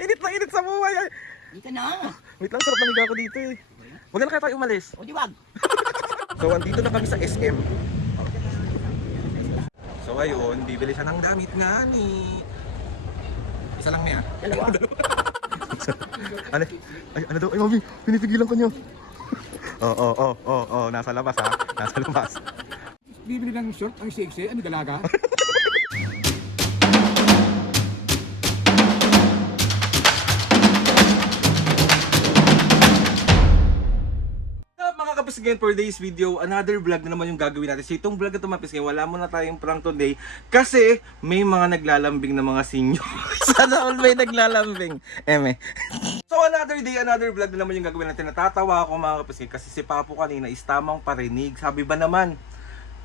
Init na init sa buhay. Dito na. Wait lang, sarap ng higa ko dito eh. Wag na kaya tayo umalis. O di wag. So, andito na kami sa SM. So, ayun, bibili siya ng damit nga ni... Isa lang niya. Dalawa. Ano? Ay, ano daw? Ay, mami, pinipigilan ko niyo. Oo, nasa labas ha. Nasa labas. Bibili ng short ang sexy, ano dalaga? Mga kapisgayan, for today's video, another vlog na naman yung gagawin natin. So itong vlog na ito mga kapisgayan, wala mo na tayong prank today kasi may mga naglalambing na mga senior. Sana all may naglalambing. So another day, another vlog na naman yung gagawin natin. Natatawa ako mga kapisgayan kasi si Papo kanina is tamang parinig. Sabi ba naman,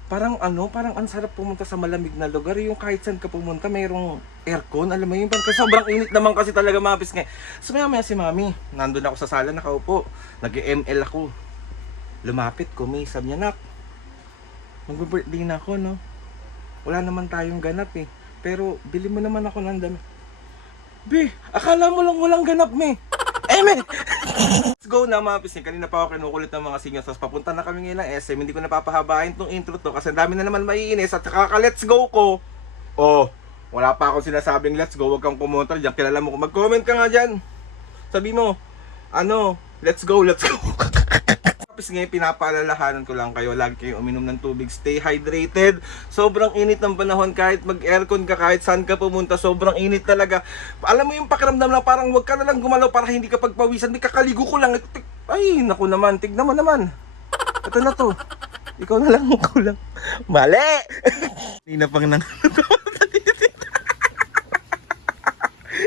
parang ang sarap pumunta sa malamig na lugar. Yung kahit saan ka pumunta, mayroong aircon. Alam mo yun, kasi sobrang init naman kasi talaga mga kapisgayan. So maya si Mami, nandun ako sa sala, nakaupo. Nag-ML ako. Lumapit ko, may sabi niya, nak, mag-birthday na ako, no? Wala naman tayong ganap eh. Pero, bili mo naman ako ng damit. Be, akala mo lang walang ganap, me. Let's go na mga pising. Kanina pa ako kinukulit ng mga seniors. Tapos papunta na kami ngayon ng SM. Hindi ko napapahabain tong intro to kasi dami na naman maiinis. At kaka-let's go ko. Oh, wala pa akong sinasabing let's go. Huwag kang kumontra dyan. Kilala mo ko. Mag-comment ka nga dyan. Sabi mo, let's go, let's go. Tapos ngayon pinapaalalahanan ko lang kayo, lagi kayong uminom ng tubig, stay hydrated. Sobrang init ng panahon, kahit mag-aircon ka, kahit saan ka pumunta, sobrang init talaga. Alam mo yung pakiramdam na parang wag ka na lang gumalaw para hindi ka pagpawisan. May kakaligo ko lang. Ay, naku naman, tignan mo naman. Ito na to. Ikaw na lang, kulang. Mali! Hindi na pang nang...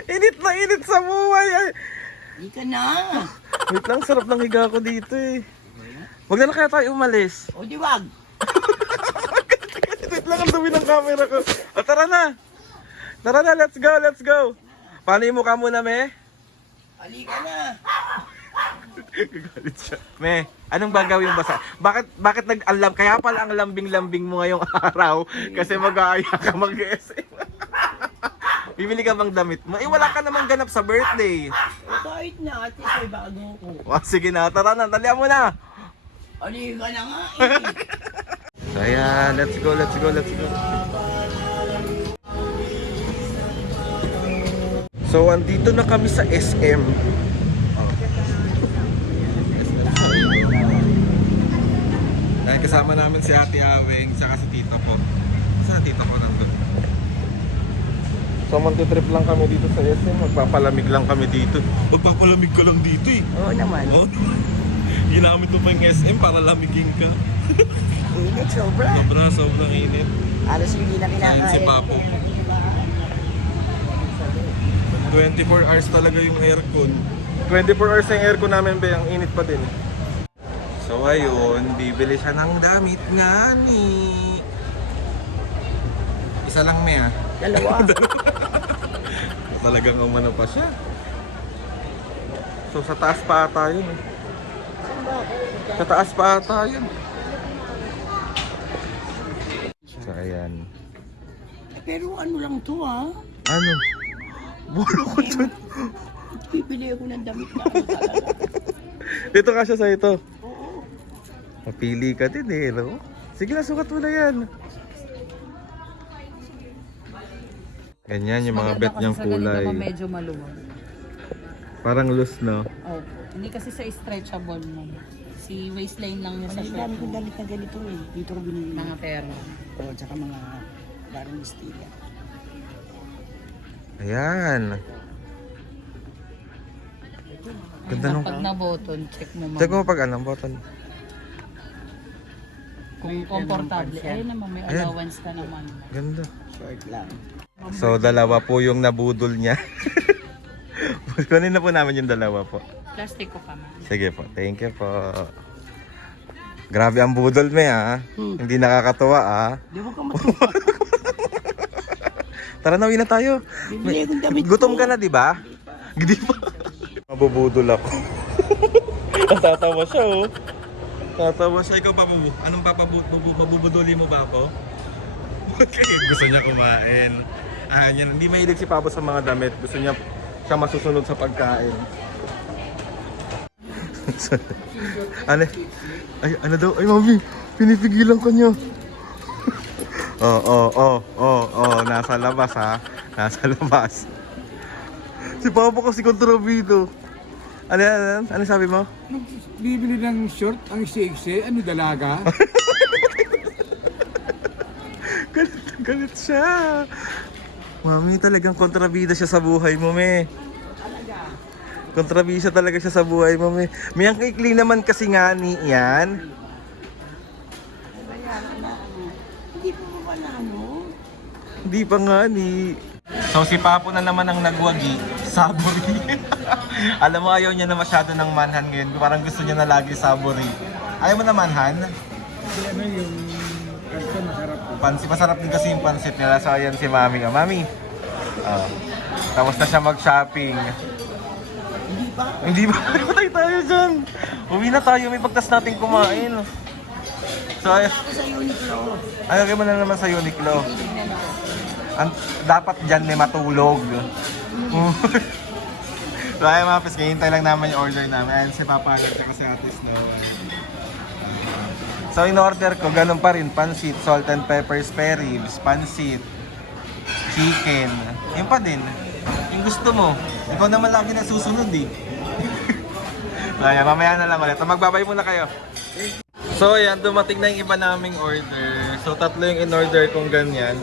Init na init sa buhay. Dito na. Wait lang, sarap ng higa ko dito eh. Wag na kaya tayo umalis. O di wag. Wait lang, ang dumi ng camera ko. O tara na. Tara na, let's go, let's go. Paano yung mukha muna, me? Halika na. Gagalit siya. Me, anong bagawin mo ba sa... Bakit nag-alam? Kaya pala ang lambing-lambing mo ngayong araw kasi mag-aaya ka mag-SM. Bibili ka bang damit mo? Eh, wala ka namang ganap sa birthday. O kahit na, at least may bago ko. Sige na, tara na, talihan mo na. Halika na nga eh. So ayan, let's go, let's go, let's go. So andito na kami sa SM. Dahil kasama namin si Ate Aweng, saka si Tito ko. Saan Tito ko nandun? So magti-trip lang kami dito sa SM, magpapalamig lang kami dito. Magpapalamig ka lang dito eh. Oo naman. Oh. Ginamit mo pa yung SM para lamigin ka. Init sobra. Sobrang init. Alas hindi na Ayun si kinakain. Papo. 24 hours talaga yung aircon. 24 hours yung aircon namin ba, ang init pa din. So ayun, bibili siya ng damit nga ni... Isa lang may Dalawa. Talagang umano pa siya. So sa taas pa ata yun. Sa taas pa ata yun. So ayan. Pero ano lang to ha? Ano? Bulo ko dun. Bibili ako ng damit na ano talaga. Dito ka siya sa ito. Oo. Mapili ka din eh, no? Sige na, sukat mo na yan. Ganyan yung mga bet niyang kulay. Maganda kasi medyo maluwag. Parang loose, no? Opo. Hindi kasi sa stretchable mo. Si waistline lang yung sa Ang shirt dami kong mo. damit na ganito eh. Dito ko binili. Mga pero. Oo, tsaka mga larong mistila. Ayan. Ganda nung... Pag na-button, check mo Check mo pag anong button. kung komportable. Ayun naman, may Ayan. allowance ka naman. Ganda. Short lang. So, dalawa po yung nabudol niya. Kunin na po namin yung dalawa po. Plastic ko pa man. Sige po, thank you po. Grabe ang budol me ha. Hindi nakakatuwa ha. Di ba ka matuwa? Tara na, uwi na tayo. Bibili akong damit Gutom ko. ka na, di ba? Hindi pa. Mabubudol ako. Tatawa siya oh. Tatawa siya. Ikaw pa mo. Anong mabubudoli mo ba ako? Okay, gusto niya kumain. Yan. Hindi mahilig si Papa sa mga damit. Gusto niya siya masusunod sa pagkain. Ano? Ay, ano daw? Ay, mami, pinipigilan ka niya. Nasa labas ha. Nasa labas. Si Papa kasi kontrabito. Ano sabi mo? Bibili ng short ang sexy, ano dalaga? Galit siya. Mami, talagang kontrabida siya sa buhay mo, me. Kontrabida talaga siya sa buhay mo, me. May ang kaikli naman kasi nga ni yan. Hindi po ba na ano? Hindi pa nga ni. So si Papo na naman ang nagwagi, sabori. Alam mo, ayaw niya na masyado ng manhan ngayon. Parang gusto niya na lagi sabori. Ayaw mo na manhan? Ano yung kanto masarap po? Pansit, masarap din kasi yung pansit nila. So ayan si Mami. Oh, Mami. Tapos na siya mag-shopping. Hindi ba? Patay tayo dyan. Uwi na tayo. May pagtas natin kumain. So ay, Ako sa Uniqlo. ayaw mo na naman sa Uniqlo. Dapat dyan may matulog. So ayun mga pis, hintay lang naman yung order namin. Ayan si Papa at si Ate Snow. So in order ko, ganun pa rin. Pansit, salt and pepper spare ribs, pansit, chicken. Yun pa din. Yung gusto mo. Ikaw naman lagi na susunod eh. So ayan, mamaya na lang ulit. Magbabay muna kayo. So ayan, dumating na yung iba naming order. So tatlo yung in-order kong ganyan.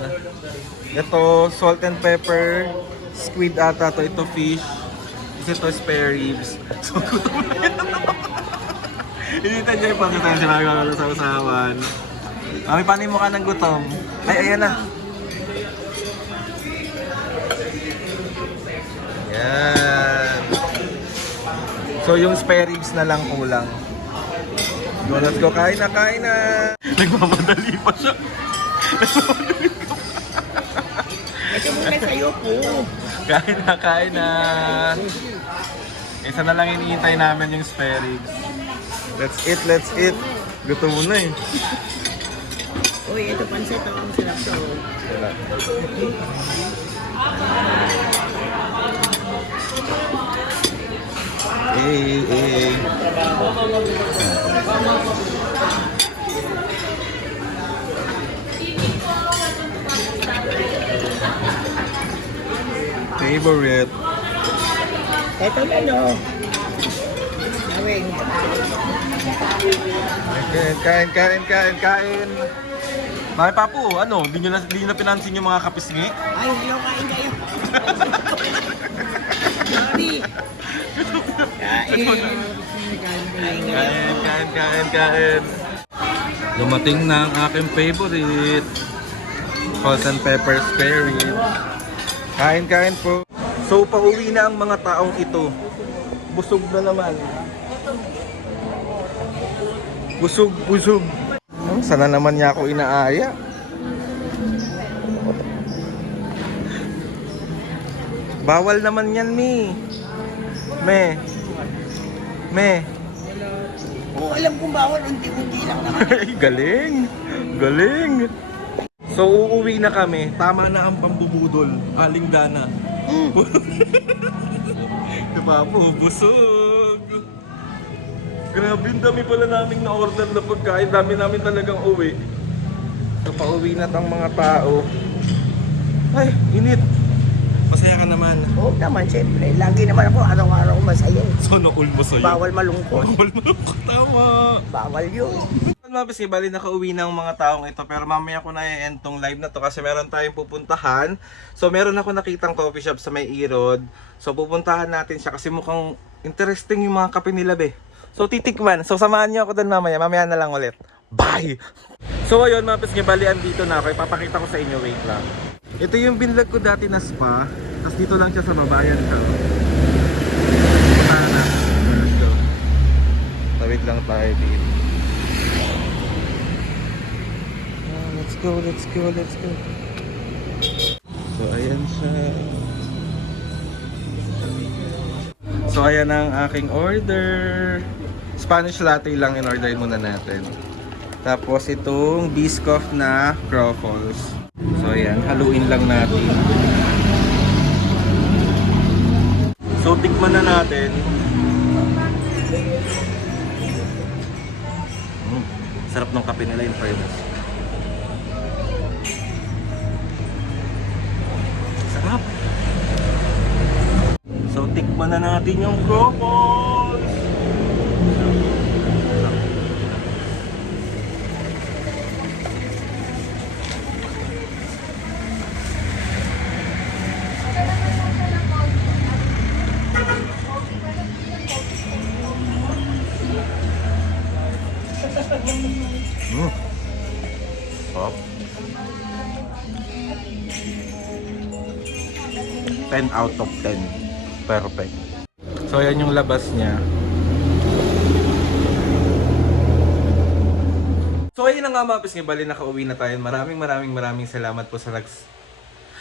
Ito, salt and pepper, squid ata to. Ito fish. Ito spare ribs. So gutom na yan. Initan niya yung pagkataon siya magkakala sa usawan. Mami, paano mo ka ng gutom? Ay, ayan na. Yan. So yung spare ribs na lang kulang. So let's go, kain na, kain na. Nagmamadali pa siya. Ito muna sa'yo po. Kain na, kain na. Isa na lang iniintay namin yung spare ribs. Let's eat, let's eat. Gutom mo na eh. Uy, ito pansit ako. Ang sarap to. Hey. Favorite. Ito na no. Awing. Kain. Mga Papu, ano? Hindi nyo na pinansin yung mga kapisngi? Ay, hello, kain kayo. Sorry. Kain. Dumating na ang aking favorite. Salt and pepper spare ribs. Kain po. So, pauwi na ang mga taong ito. Busog na naman. Busog. Sana naman niya ako inaaya. Bawal naman yan, Me. Oo, alam kong bawal. Unti-unti lang naman. Ay, galing. So, uuwi na kami. Tama na ang pambubudol. Aling Dana. Kapapo, busog. Grabe, ang dami pala naming na-order na pagkain. Dami namin talagang uwi. So, pauwi na tang mga tao. Ay, init. Masaya ka naman. Oo naman, siyempre. Lagi naman ako araw-araw masaya. So, naul mo sa'yo. Bawal malungkot. Tama. Bawal yun. Mabis, bali nakauwi na ang mga taong ito, pero mamaya ko na i-end tong live na to kasi meron tayong pupuntahan. So meron ako nakitang coffee shop sa may Irod. So pupuntahan natin siya kasi mukhang interesting yung mga kape nila, be. So titikman. So samahan niyo ako doon mamaya na lang ulit. Bye! So ayun mga pis, bali andito na ako. Ipapakita ko sa inyo, wait lang. Ito yung binlog ko dati na spa. Tapos dito lang siya sa babayan siya. Puntahan na. Let's go. Tawid lang tayo dito. Let's go. So ayan siya. So ayan ang aking order. Spanish latte lang in-order muna natin. Tapos itong Biscoff na Croffles. So ayan, haluin lang natin. So, tikman na natin. Sarap ng kape nila in fairness. Sarap. So, tikman na natin yung crumbles. Sarap. 10 out of 10. Perfect. So, yan yung labas niya. So, ayun na nga mga pisngi, bali nakauwi na tayo. Maraming salamat po sa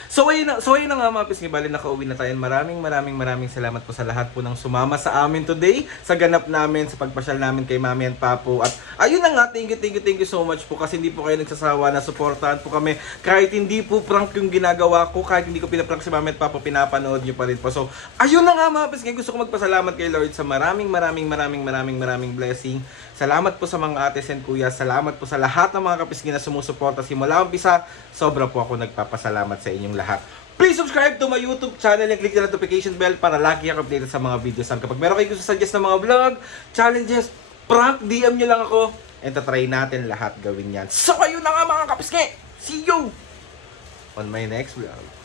So ayun na nga mga pisngi, bali nakauwi na tayo. Maraming salamat po sa lahat po ng sumama sa amin today, sa ganap namin, sa pagpasyal namin kay Mami and Papo. At ayun na nga, thank you so much po kasi hindi po kayo nagsasawa na suportahan po kami. Kahit hindi po prank yung ginagawa ko, kahit hindi ko pinaprank si Mami at Papo, pinapanood nyo pa rin po. So ayun na nga mga pisngi, gusto ko magpasalamat kay Lord sa maraming blessing. Salamat po sa mga ates and kuya. Salamat po sa lahat ng mga kapisngi na sumusuporta simula umpisa. Sobra po ako nagpapasalamat sa inyong lahat. Please subscribe to my YouTube channel and click the notification bell para lagi kang updated sa mga videos. Kapag meron kayo gusto suggest ng mga vlog, challenges, prank, DM nyo lang ako. And tatry natin lahat gawin yan. So ayun na nga mga kapisngi. See you on my next vlog.